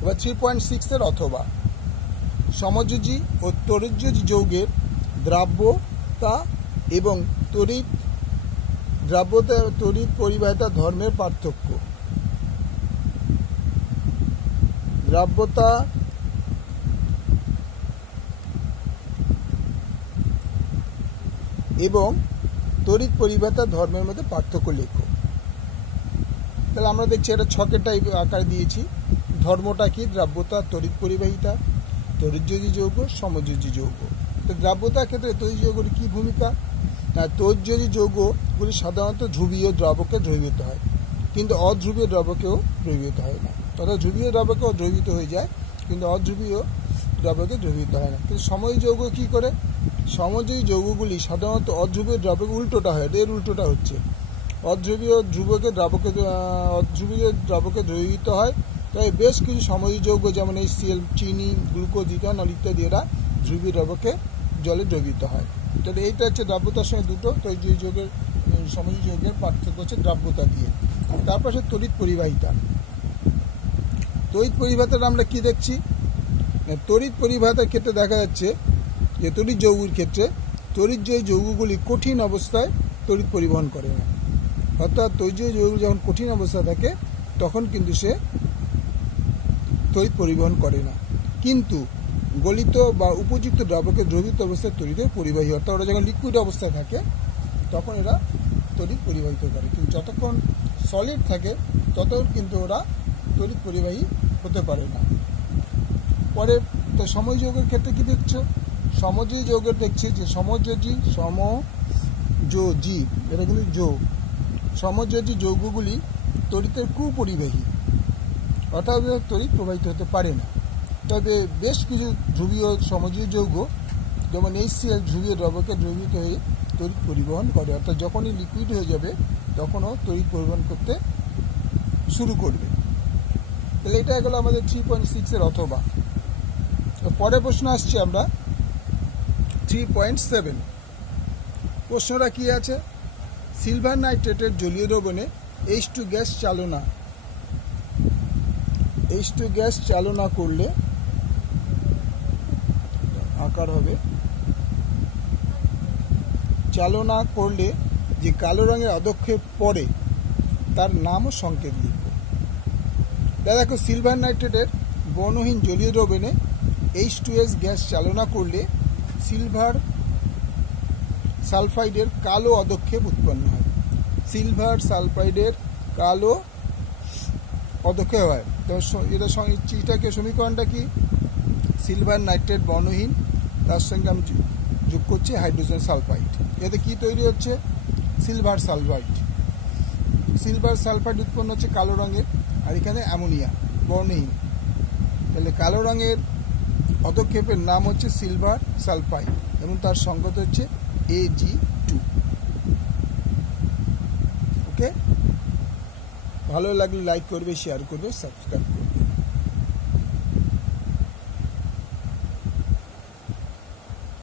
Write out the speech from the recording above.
এবার 3.6 অথবা সমযোজী ও তড়িৎযোজী যৌগের দ্রাব্যতা এবং তড়িৎ পরিবাহিতা ধর্মের পার্থক্য। দ্রাব্যতা এবং তড়িৎ পরিবাহিতা ধর্মের মধ্যে পার্থক্য লেখো। তাহলে আমরা দেখছি এটা ছকের টাইপ আকারে দিয়েছি। ধর্মটা কি? দ্রাব্যতা, তড়িৎ পরিবাহিতা, তড়িৎযোজী যৌগ, সমযোজী যৌগ। তো দ্রাব্যতার ক্ষেত্রে তড়িৎ যৌগের কি ভূমিকা? না, তড়িৎযোজী যৌগগুলি সাধারণত ধ্রুবীয় দ্রবকে দ্রবীভূত হয়, কিন্তু অধ্রুবীয় দ্রবকেও দ্রবীভূত হয় না। তথা ধ্রুবীয় দ্রবকেও দ্রবীভূত হয়ে যায়, কিন্তু অধ্রুবীয় দ্রবকে দ্রবীভূত হয় না। কিন্তু সমযোজী যৌগ কি করে? সমযোজী যৌগগুলি সাধারণত অধ্রুবীয় দ্রবকে উল্টোটা হয়। এর উল্টোটা হচ্ছে অধ্রুবীয় দ্রবকে দ্রবীভূত হয়। তাই বেশ কিছু সমযোজী যৌগ যেমন HCl, চিনি, গ্লুকোজ, ইথানল ইত্যাদি এরা ধ্রুবীয় দ্রবকে জলে দ্রবীভূত হয়। তাহলে এইটা হচ্ছে দ্রাব্যতার সঙ্গে দুটো তড়িৎযোজী যৌগের সমযোজী যৌগের পার্থক্য হচ্ছে দ্রাব্যতা দিয়ে। তারপর হচ্ছে তড়িৎ পরিবাহিতা। তড়িৎ পরিবাহিতাটা আমরা কি দেখছি? তড়িৎ পরিবাহিতার ক্ষেত্রে দেখা যাচ্ছে যে তড়িৎ যৌগের ক্ষেত্রে তড়িৎযোজী যৌগগুলি কঠিন অবস্থায় তড়িৎ পরিবহন করে না। অর্থাৎ তড়িৎযোজী যৌগগুলি যখন কঠিন অবস্থায় থাকে তখন কিন্তু সে তড়িৎ পরিবহন করে না, কিন্তু গলিত বা উপযুক্ত দ্রবকে দ্রবীভূত অবস্থায় তড়িৎ পরিবাহী। অর্থাৎ ওরা যখন লিকুইড অবস্থায় থাকে তখন এরা তড়িৎ পরিবাহিত করে, কিন্তু যতক্ষণ সলিড থাকে ততক্ষণ কিন্তু ওরা তড়িৎ পরিবাহী হতে পারে না। পরে তো সমযোজী যৌগের ক্ষেত্রে কি দেখছো? সমযোজী যৌগের দেখছি যে সমযোজী এটা কিন্তু যৌগ। সমযোজী যৌগগুলি তড়িতের কুপরিবাহী, অর্থাৎ তড়িৎ প্রবাহিত হতে পারে না। তবে বেশ কিছু ধ্রুবীয় সমযোজী যৌগ যেমন HCl ধ্রুবীয় দ্রবকে দ্রবীভূত হয়ে তড়িৎ পরিবহন করে। অর্থাৎ যখনই লিকুইড হয়ে যাবে তখনও তড়িৎ পরিবহন করতে শুরু করবে। তাহলে এটা গেল আমাদের 3.6 অথবা। পরে প্রশ্ন আসছে আমরা 3.7। প্রশ্নটা কি আছে? সিলভার নাইট্রেটের জলীয় দ্রবণে H2 গ্যাস চালনা করলে আকার হবে চালনা করলে যে কালো রঙের অধক্ষেপ পড়ে তার নাম ও সংকেত লিখব। দেখো, সিলভার নাইট্রেটের বর্ণহীন জলীয় দ্রবণে H2S গ্যাস চালনা করলে সিলভার সালফাইডের কালো অধক্ষেপ উৎপন্ন হয়। সিলভার সালফাইডের কালো অধক্ষেপ হয়। তো এটাকে সমীকরণটা কি? সিলভার নাইট্রেট বর্ণহীন, তার সঙ্গে আমি যোগ করছি হাইড্রোজেন সালফাইড। এতে কি তৈরি হচ্ছে? Silver sulphide. সিলভার সালফাইড উৎপন্ন হচ্ছে কালো রঙের, আর এখানে অ্যামোনিয়া বর্ণহীন। তাহলে কালো রঙের অধক্ষেপের নাম হচ্ছে সিলভার সালফাইড এবং তার সংকেত হচ্ছে Ag2। ওকে, ভালো লাগলে লাইক করবে, শেয়ার করবে, সাবস্ক্রাইব করবে।